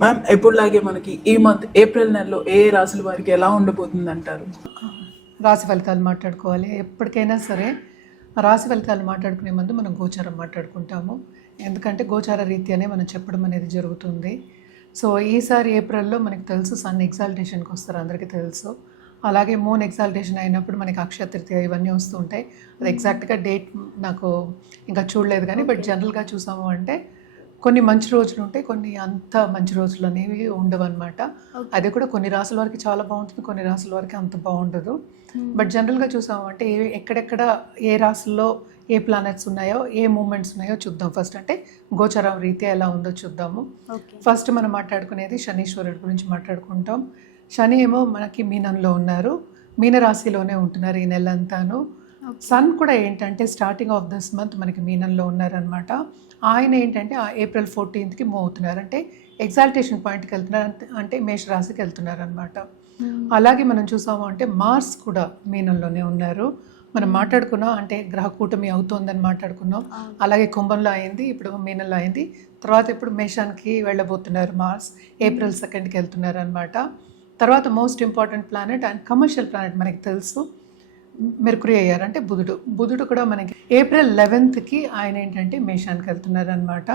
Ma'am ఎప్పుడులాగే మనకి ఈ month April నెలలో ఏ రాశుల వారికి ఎలా ఉండబోతుంది అంటారు? రాశి ఫలితాలు మాట్లాడుకోవాలి. ఎప్పటికైనా సరే రాశి ఫలితాలు మాట్లాడుకునే ముందు మనం గోచారం మాట్లాడుకుంటాము. ఎందుకంటే గోచార రీత్యానే మనం చెప్పడం అనేది జరుగుతుంది. సో ఈసారి ఏప్రిల్లో మనకు తెలుసు సన్ ఎగ్జాల్టేషన్కి వస్తారు, అందరికీ తెలుసు. అలాగే మూన్ ఎగ్జాల్టేషన్ అయినప్పుడు మనకి అక్షయ తృతీయ ఇవన్నీ వస్తూ ఉంటాయి. అది ఎగ్జాక్ట్గా డేట్ నాకు ఇంకా చూడలేదు కానీ బట్ జనరల్గా చూసాము అంటే కొన్ని మంచి రోజులు ఉంటాయి, కొన్ని అంత మంచి రోజులు అనేవి ఉండవు అనమాట. అది కూడా కొన్ని రాసుల వారికి చాలా బాగుంటుంది, కొన్ని రాసుల వారికి అంత బాగుండదు. బట్ జనరల్గా చూసాము అంటే ఎక్కడెక్కడ ఏ రాసుల్లో ఏ ప్లానెట్స్ ఉన్నాయో ఏ మూమెంట్స్ ఉన్నాయో చూద్దాం. ఫస్ట్ అంటే గోచరం రీత్యా ఎలా ఉందో చూద్దాము. ఫస్ట్ మనం మాట్లాడుకునేది శనీశ్వరుడి గురించి మాట్లాడుకుంటాం. శని ఏమో మనకి మీనంలో ఉన్నారు, మీనరాశిలోనే ఉంటున్నారు ఈ నెలంతాను. సన్ కూడా ఏంటంటే స్టార్టింగ్ ఆఫ్ దిస్ మంత్ మనకి మీనంలో ఉన్నారనమాట. ఆయన ఏంటంటే ఏప్రిల్ 14th మూవ్ అవుతున్నారు, అంటే ఎగ్జాల్టేషన్ పాయింట్కి వెళ్తున్నారు, అంటే మేషరాశికి వెళ్తున్నారు అనమాట. అలాగే మనం చూసాము అంటే మార్స్ కూడా మీనంలోనే ఉన్నారు. మనం మాట్లాడుకున్నాం అంటే గ్రహ కూటమి అవుతోందని మాట్లాడుకున్నాం. అలాగే కుంభంలో అయింది, ఇప్పుడు మీనంలో అయింది. తర్వాత ఇప్పుడు మేషానికి వెళ్ళబోతున్నారు మార్స్, ఏప్రిల్ 2nd వెళ్తున్నారు అనమాట. తర్వాత most important planet and commercial planet మనకి తెలుసు మెర్కురీ అయ్యారు, అంటే బుధుడు కూడా మనకి ఏప్రిల్ 11th ఆయన ఏంటంటే మేషానికి వెళ్తున్నారు అనమాట.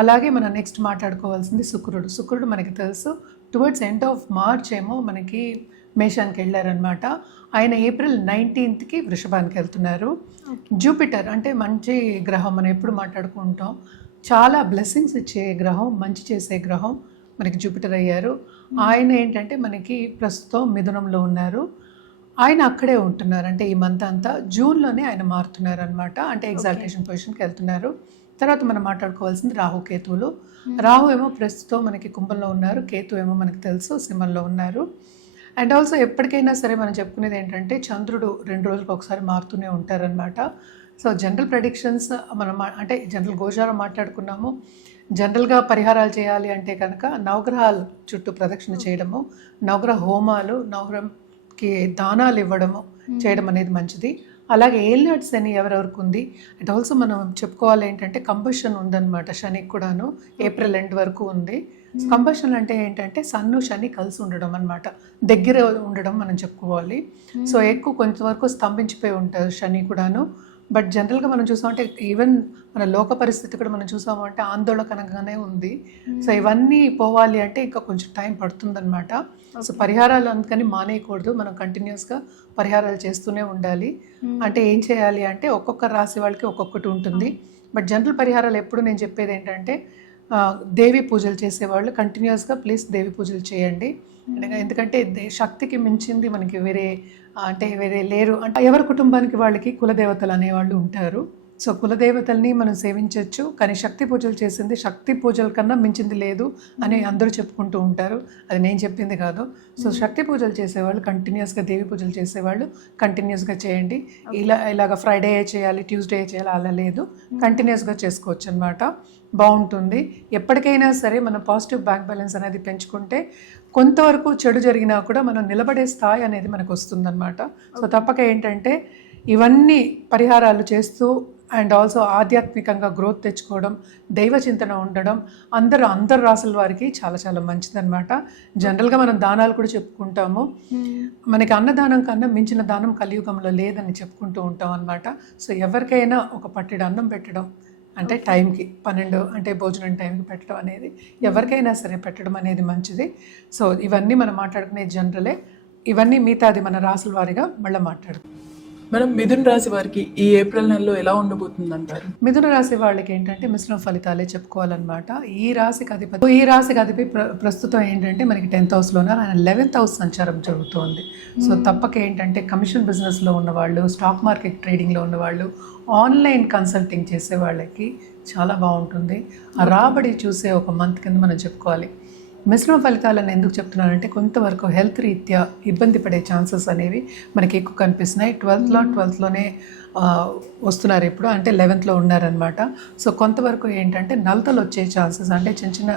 అలాగే మనం నెక్స్ట్ మాట్లాడుకోవాల్సింది శుక్రుడు మనకి తెలుసు టువర్డ్స్ ఎండ్ ఆఫ్ మార్చ్ ఏమో మనకి మేషానికి వెళ్ళారనమాట. ఆయన ఏప్రిల్ 19th వృషభానికి వెళ్తున్నారు. జూపిటర్ అంటే మంచి గ్రహం, మనం ఎప్పుడు మాట్లాడుకుంటాం, చాలా బ్లెస్సింగ్స్ ఇచ్చే గ్రహం, మంచి చేసే గ్రహం మనకి జూపిటర్ అయ్యారు. ఆయన ఏంటంటే మనకి ప్రస్తుతం మిథునంలో ఉన్నారు. ఆయన అక్కడే ఉంటున్నారు, అంటే ఈ మంత్ అంతా జూన్లోనే ఆయన మారుతున్నారు అనమాట, అంటే ఎగ్జాల్టేషన్ పొజిషన్కి వెళ్తున్నారు. తర్వాత మనం మాట్లాడుకోవాల్సింది కేతువులు. రాహు ఏమో ప్రస్తుతం మనకి కుంభంలో ఉన్నారు, కేతు ఏమో మనకి తెలుసు సింహంలో ఉన్నారు. అండ్ ఆల్సో ఎప్పటికైనా సరే మనం చెప్పుకునేది ఏంటంటే చంద్రుడు 2 రోజులకు ఒకసారి మారుతూనే ఉంటారనమాట. సో జనరల్ ప్రెడిక్షన్స్ మనం అంటే జనరల్ గోచారం మాట్లాడుకున్నాము. జనరల్గా పరిహారాలు చేయాలి అంటే కనుక నవగ్రహాల చుట్టూ ప్రదక్షిణ చేయడము, నవగ్రహ హోమాలు, నవగ్రహంకి దానాలు ఇవ్వడము చేయడం అనేది మంచిది. అలాగే ఏలినాటి శని ఎవరెవరికి ఉంది అండ్ ఆల్సో మనం చెప్పుకోవాలి ఏంటంటే కంబషన్ ఉందన్నమాట శనికి కూడాను, ఏప్రిల్ ఎండ్ వరకు ఉంది. కంబషన్ అంటే ఏంటంటే సన్ను శని కలిసి ఉండడం అనమాట, దగ్గర ఉండడం మనం చెప్పుకోవాలి. సో ఎక్కువ కొంతవరకు స్తంభించిపోయి ఉంటారు శని కూడాను. బట్ జనరల్గా మనం చూసామంటే ఈవెన్ మన లోక పరిస్థితి కూడా మనం చూసాము అంటే ఆందోళనకరంగానే ఉంది. సో ఇవన్నీ పోవాలి అంటే ఇంకా కొంచెం టైం పడుతుందన్నమాట. సో పరిహారాలు అందుకని మానేయకూడదు, మనం కంటిన్యూస్గా పరిహారాలు చేస్తూనే ఉండాలి. అంటే ఏం చేయాలి అంటే ఒక్కొక్క రాశి వాళ్ళకి ఒక్కొక్కటి ఉంటుంది. బట్ జనరల్ పరిహారాలు ఎప్పుడు నేను చెప్పేది ఏంటంటే దేవి పూజలు చేసేవాళ్ళు కంటిన్యూస్గా ప్లీజ్ దేవి పూజలు చేయండి. ఎందుకంటే శక్తికి మించింది మనకి వేరే లేరు. అంటే ఎవరి కుటుంబానికి వాళ్ళకి కులదేవతలు అనేవాళ్ళు ఉంటారు. సో కులదేవతల్ని మనం సేవించవచ్చు, కానీ శక్తి పూజలు చేసింది శక్తి పూజల కన్నా మించింది లేదు అని అందరూ చెప్పుకుంటూ ఉంటారు, అది నేను చెప్పింది కాదు. సో శక్తి పూజలు చేసేవాళ్ళు కంటిన్యూస్గా, దేవి పూజలు చేసేవాళ్ళు కంటిన్యూస్గా చేయండి. ఇలాగ ఫ్రైడే చేయాలి, ట్యూస్డే చేయాలి అలా లేదు, కంటిన్యూస్గా చేసుకోవచ్చు అనమాట, బాగుంటుంది. ఎప్పటికైనా సరే మనం పాజిటివ్ బ్యాంక్ బ్యాలెన్స్ అనేది పెంచుకుంటే కొంతవరకు చెడు జరిగినా కూడా మనం నిలబడే స్థాయి అనేది మనకు వస్తుందన్నమాట. సో తప్పక ఏంటంటే ఇవన్నీ పరిహారాలు చేస్తూ అండ్ ఆల్సో ఆధ్యాత్మికంగా గ్రోత్ తెచ్చుకోవడం, దైవ చింతన ఉండడం అందరు రాసుల వారికి చాలా చాలా మంచిదన్నమాట. జనరల్గా మనం దానాలు కూడా చెప్పుకుంటాము, మనకి అన్నదానం కన్నా మించిన దానం కలియుగంలో లేదని చెప్పుకుంటూ ఉంటాం అనమాట. సో ఎవరికైనా ఒక పట్టెడు అన్నం పెట్టడం అంటే టైంకి 12 అంటే భోజనం టైంకి పెట్టడం అనేది ఎవరికైనా సరే పెట్టడం అనేది మంచిది. సో ఇవన్నీ మనం మాట్లాడుకునే జనరలే, ఇవన్నీ మిగతాది మన రాసుల వారిగా మళ్ళీ మాట్లాడుకుంటాం. మనం మిథున రాశి వారికి ఈ ఏప్రిల్ నెలలో ఎలా ఉండబోతుంది అంటారు? మిథున రాశి వాళ్ళకి ఏంటంటే మిశ్రమ ఫలితాలే చెప్పుకోవాలన్నమాట. ఈ రాశికి అధిపతి ప్రస్తుతం ఏంటంటే మనకి 10th హౌస్లోనే ఆయన 11th హౌస్ సంచారం జరుగుతోంది. సో తప్పక ఏంటంటే కమిషన్ బిజినెస్లో ఉన్నవాళ్ళు, స్టాక్ మార్కెట్ ట్రేడింగ్లో ఉన్నవాళ్ళు, ఆన్లైన్ కన్సల్టింగ్ చేసే వాళ్ళకి చాలా బాగుంటుంది. ఆ రాబడి చూసే ఒక మంత్ కింద మనం చెప్పుకోవాలి. మిశ్రమ ఫలితాలను ఎందుకు చెప్తున్నానంటే కొంతవరకు హెల్త్ రీత్యా ఇబ్బంది పడే ఛాన్సెస్ అనేవి మనకి ఎక్కువ కనిపిస్తున్నాయి. 12th లోనే వస్తున్నారు ఇప్పుడు, అంటే 11th ఉన్నారనమాట. సో కొంతవరకు ఏంటంటే నలతలు వచ్చే ఛాన్సెస్, అంటే చిన్న చిన్న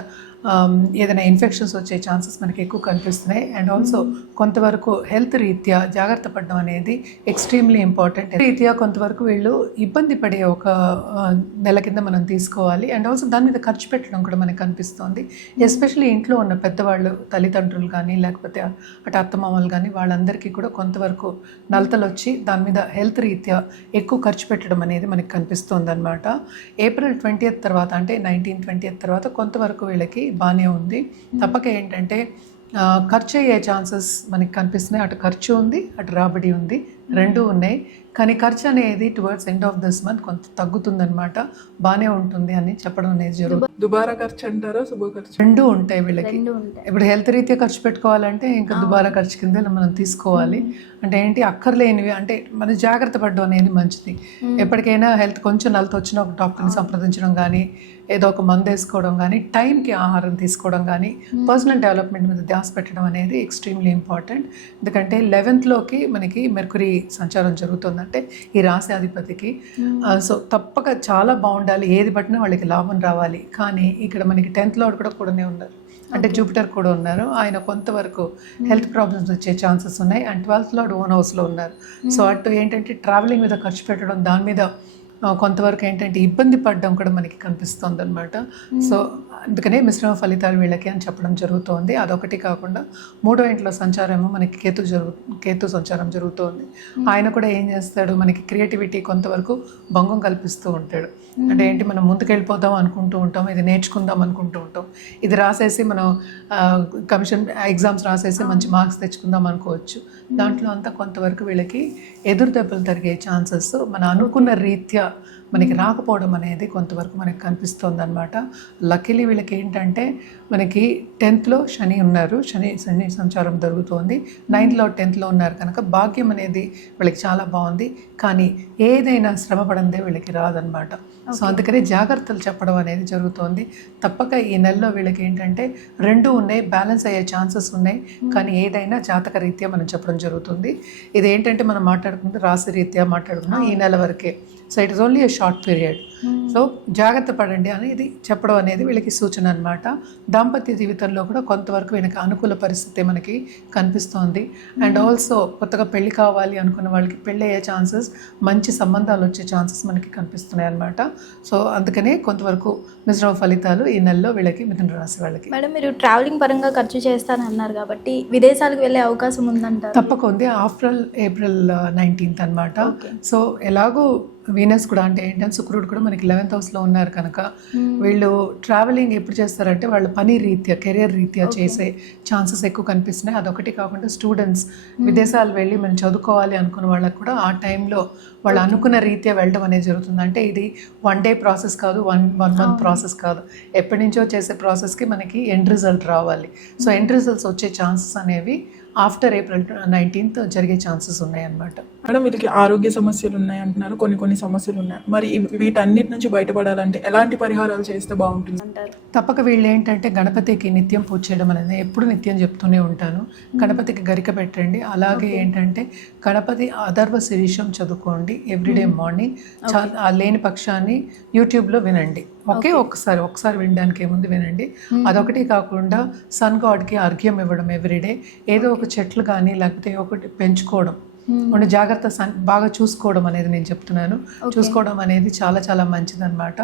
ఏదైనా ఇన్ఫెక్షన్స్ వచ్చే ఛాన్సెస్ మనకి ఎక్కువ కనిపిస్తున్నాయి. అండ్ ఆల్సో కొంతవరకు హెల్త్ రీత్యా జాగ్రత్త పడడం అనేది ఎక్స్ట్రీమ్లీ ఇంపార్టెంట్. రీత్యా కొంతవరకు వీళ్ళు ఇబ్బంది పడే ఒక నెల కింద మనం తీసుకోవాలి. అండ్ ఆల్సో దాని మీద ఖర్చు పెట్టడం కూడా మనకు కనిపిస్తుంది. ఎస్పెషల్లీ ఇంట్లో ఉన్న పెద్దవాళ్ళు, తల్లిదండ్రులు కానీ లేకపోతే అటు అత్తమామలు కానీ వాళ్ళందరికీ కూడా కొంతవరకు నలతలు వచ్చి దాని మీద హెల్త్ రీత్యా ఎక్కువ ఖర్చు పెట్టడం అనేది మనకి కనిపిస్తుంది అనమాట. ఏప్రిల్ 20th తర్వాత అంటే 19-20th తర్వాత కొంతవరకు వీళ్ళకి బాగానే ఉంది. తప్పక ఏంటంటే ఖర్చు అయ్యే ఛాన్సెస్ మనకి కనిపిస్తున్నాయి. అటు ఖర్చు ఉంది, అటు రాబడి ఉంది, రెండూ ఉన్నాయి. కానీ ఖర్చు అనేది towards end of this month కొంత తగ్గుతుందన్నమాట. బాగానే ఉంటుంది అని చెప్పడం అనేది జరుగుతుంది. దుబారా ఖర్చు అంటారా, శుభ ఖర్చు? రెండూ ఉంటాయి వీళ్ళకి. ఇప్పుడు హెల్త్ రీత్యా ఖర్చు పెట్టుకోవాలంటే ఇంకా దుబారా ఖర్చు కింద మనం తీసుకోవాలి. అంటే ఏంటి, అక్కర్లేనివి అంటే మనం జాగ్రత్త పడడం అనేది మంచిది. ఎప్పటికైనా హెల్త్ కొంచెం నలత వచ్చినా ఒక డాక్టర్ని సంప్రదించడం కానీ, ఏదో ఒక మందు వేసుకోవడం కానీ, టైంకి ఆహారం తీసుకోవడం కానీ, పర్సనల్ డెవలప్మెంట్ మీద ధ్యాస పెట్టడం అనేది ఎక్స్ట్రీమ్లీ ఇంపార్టెంట్. ఎందుకంటే 11th మనకి మెర్కురీ సంచారం జరుగుతుందంటే ఈ రాశి అధిపతికి. సో తప్పక చాలా బాగుండాలి, ఏది పట్టినా వాళ్ళకి లాభం రావాలి. కానీ ఇక్కడ మనకి 10th Lord కూడానే ఉన్నారు, అంటే జూపిటర్ కూడా ఉన్నారు. ఆయన కొంతవరకు హెల్త్ ప్రాబ్లమ్స్ వచ్చే ఛాన్సెస్ ఉన్నాయి. అండ్ 12th Lord ఓన్ హౌస్లో ఉన్నారు. సో అటు ఏంటంటే ట్రావెలింగ్ మీద ఖర్చు పెట్టడం, దాని మీద కొంతవరకు ఏంటంటే ఇబ్బంది పడడం కూడా మనకి కనిపిస్తుంది అనమాట. సో అందుకనే మిశ్రమ ఫలితాలు వీళ్ళకి అని చెప్పడం జరుగుతోంది. అదొకటి కాకుండా 3వ ఇంట్లో సంచారము మనకి కేతు సంచారం జరుగుతోంది. ఆయన కూడా ఏం చేస్తాడు, మనకి క్రియేటివిటీ కొంతవరకు భంగం కల్పిస్తూ ఉంటాడు. అంటే ఏంటి, మనం ముందుకు వెళ్ళిపోదాం అనుకుంటూ ఉంటాం, ఇది నేర్చుకుందాం అనుకుంటూ ఉంటాం, ఇది రాసేసి మనం కమిషన్ ఎగ్జామ్స్ రాసేసి మంచి మార్క్స్ తెచ్చుకుందాం అనుకోవచ్చు. దాంట్లో అంతా కొంతవరకు వీళ్ళకి ఎదురు దెబ్బలు జరిగే ఛాన్సెస్ మన అనుకున్న రీత్యా మనకి రాకపోవడం అనేది కొంతవరకు మనకి కనిపిస్తుంది అనమాట. లక్కీలీ వీళ్ళకి ఏంటంటే మనకి 10th శని ఉన్నారు, శని సంచారం జరుగుతోంది. 9th Lord 10th ఉన్నారు కనుక భాగ్యం అనేది వీళ్ళకి చాలా బాగుంది. కానీ ఏదైనా శ్రమ పడందే వీళ్ళకి రాదనమాట. సో అందుకనే జాగ్రత్తలు చెప్పడం అనేది జరుగుతోంది. తప్పక ఈ నెలలో వీళ్ళకి ఏంటంటే రెండూ ఉన్నాయి, బ్యాలెన్స్ అయ్యే ఛాన్సెస్ ఉన్నాయి. కానీ ఏదైనా జాతక రీత్యా మనం చెప్పడం జరుగుతుంది. ఇది ఏంటంటే మనం మాట్లాడుకుంటే రాశి రీత్యా మాట్లాడుకున్నాం ఈ నెల వరకే. So it is only a short period. So జాగ్రత్త పడండి అనేది చెప్పడం అనేది వీళ్ళకి సూచన అనమాట. దాంపత్య జీవితంలో కూడా కొంతవరకు వీళ్ళకి అనుకూల పరిస్థితి మనకి కనిపిస్తోంది. అండ్ ఆల్సో కొత్తగా పెళ్లి కావాలి అనుకున్న వాళ్ళకి పెళ్ళి అయ్యే ఛాన్సెస్, మంచి సంబంధాలు వచ్చే ఛాన్సెస్ మనకి కనిపిస్తున్నాయి అనమాట. సో అందుకనే కొంతవరకు మిశ్రమ ఫలితాలు ఈ నెలలో వీళ్ళకి మిథున రాశి వాళ్ళకి. మేడం, మీరు ట్రావెలింగ్ పరంగా ఖర్చు చేస్తానన్నారు కాబట్టి విదేశాలకు వెళ్ళే అవకాశం ఉందంటారు? తప్పకుండా ఆఫ్టర్ ఏప్రిల్ 19th అనమాట. సో ఎలాగో వీనస్ కూడా అంటే ఏంటంటే శుక్రుడు కూడా మనకి 11th House ఉన్నారు కనుక వీళ్ళు ట్రావెలింగ్ ఎప్పుడు చేస్తారంటే వాళ్ళ పని రీత్యా, కెరియర్ రీత్యా చేసే ఛాన్సెస్ ఎక్కువ కనిపిస్తున్నాయి. అదొకటి కాకుండా స్టూడెంట్స్ విదేశాలు వెళ్ళి మనం చదువుకోవాలి అనుకున్న వాళ్ళకి కూడా ఆ టైంలో వాళ్ళు అనుకున్న రీత్యా వెళ్ళడం అనేది జరుగుతుంది. అంటే ఇది 1 day ప్రాసెస్ కాదు, 1 month ప్రాసెస్ కాదు, ఎప్పటి నుంచో చేసే ప్రాసెస్కి మనకి ఎండ్ రిజల్ట్ రావాలి. సో ఎండ్ రిజల్ట్స్ వచ్చే ఛాన్సెస్ అనేవి ఆఫ్టర్ ఏప్రిల్ 19th జరిగే ఛాన్సెస్ ఉన్నాయన్నమాట. మేడం, వీళ్ళకి ఆరోగ్య సమస్యలు ఉన్నాయి అంటున్నారు, కొన్ని సమస్యలు ఉన్నాయి. మరి వీటన్నిటి నుంచి బయటపడాలంటే ఎలాంటి పరిహారాలు చేస్తే బాగుంటుంది అంటారు? తప్పక వీళ్ళు ఏంటంటే గణపతికి నిత్యం పూజ చేయడం అనేది ఎప్పుడు నిత్యం చెప్తూనే ఉంటాను. గణపతికి గరిక పెట్టండి. అలాగే ఏంటంటే గణపతి అథర్వ శీర్షం చదువుకోండి ఎవ్రీడే మార్నింగ్. ఆ లేని పక్షాన్ని యూట్యూబ్లో వినండి. ఒకసారి వినడానికి ఏముంది, వినండి. అదొకటి కాకుండా సన్ గాడ్కి అర్ఘ్యం ఇవ్వడం ఎవ్రీడే. ఏదో ఒక చెట్లు కానీ లేకపోతే ఒకటి పెంచుకోవడం, మన జాగ్రత్త బాగా చూసుకోవడం అనేది నేను చెప్తున్నాను. చూసుకోవడం అనేది చాలా చాలా మంచిదన్నమాట.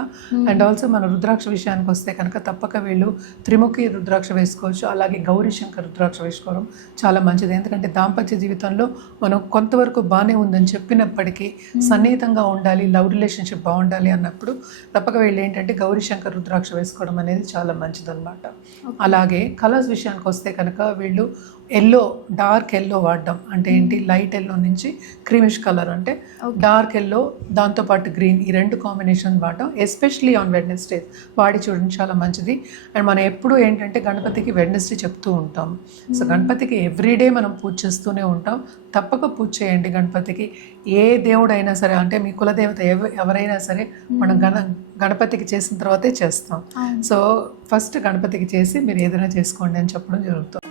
అండ్ ఆల్సో మన రుద్రాక్ష విషయానికి వస్తే కనుక తప్పక వీళ్ళు త్రిముఖి రుద్రాక్ష వేసుకోవచ్చు. అలాగే గౌరీ శంకర్ రుద్రాక్ష వేసుకోవడం చాలా మంచిది. ఎందుకంటే దాంపత్య జీవితంలో మనం కొంతవరకు బాగానే ఉందని చెప్పినప్పటికీ సన్నిహితంగా ఉండాలి, లవ్ రిలేషన్షిప్ బాగుండాలి అన్నప్పుడు తప్పక వీళ్ళు ఏంటంటే గౌరీ శంకర్ రుద్రాక్ష వేసుకోవడం అనేది చాలా మంచిదన్నమాట. అలాగే కలర్స్ విషయానికి వస్తే కనుక వీళ్ళు డార్క్ ఎల్లో వాడడం. అంటే ఏంటి, లైట్ ఎల్లో నుంచి క్రీమిష్ కలర్ అంటే డార్క్ ఎల్లో, దాంతోపాటు గ్రీన్, ఈ 2 కాంబినేషన్ వాడడం ఎస్పెషలీ ఆన్ వెడ్నెస్డే వాడి చూడండి, చాలా మంచిది. అండ్ మనం ఎప్పుడు ఏంటంటే గణపతికి వెడ్నెస్డే చెప్తూ ఉంటాం. సో గణపతికి ఎవ్రీడే మనం పూజ చేస్తూనే ఉంటాం. తప్పక పూజ చేయండి గణపతికి. ఏ దేవుడైనా సరే, అంటే మీ కులదేవత ఎవరైనా సరే మనం గణపతికి చేసిన తర్వాతే చేస్తాం. సో ఫస్ట్ గణపతికి చేసి మీరు ఏదైనా చేసుకోండి అని చెప్పడం జరుగుతుంది.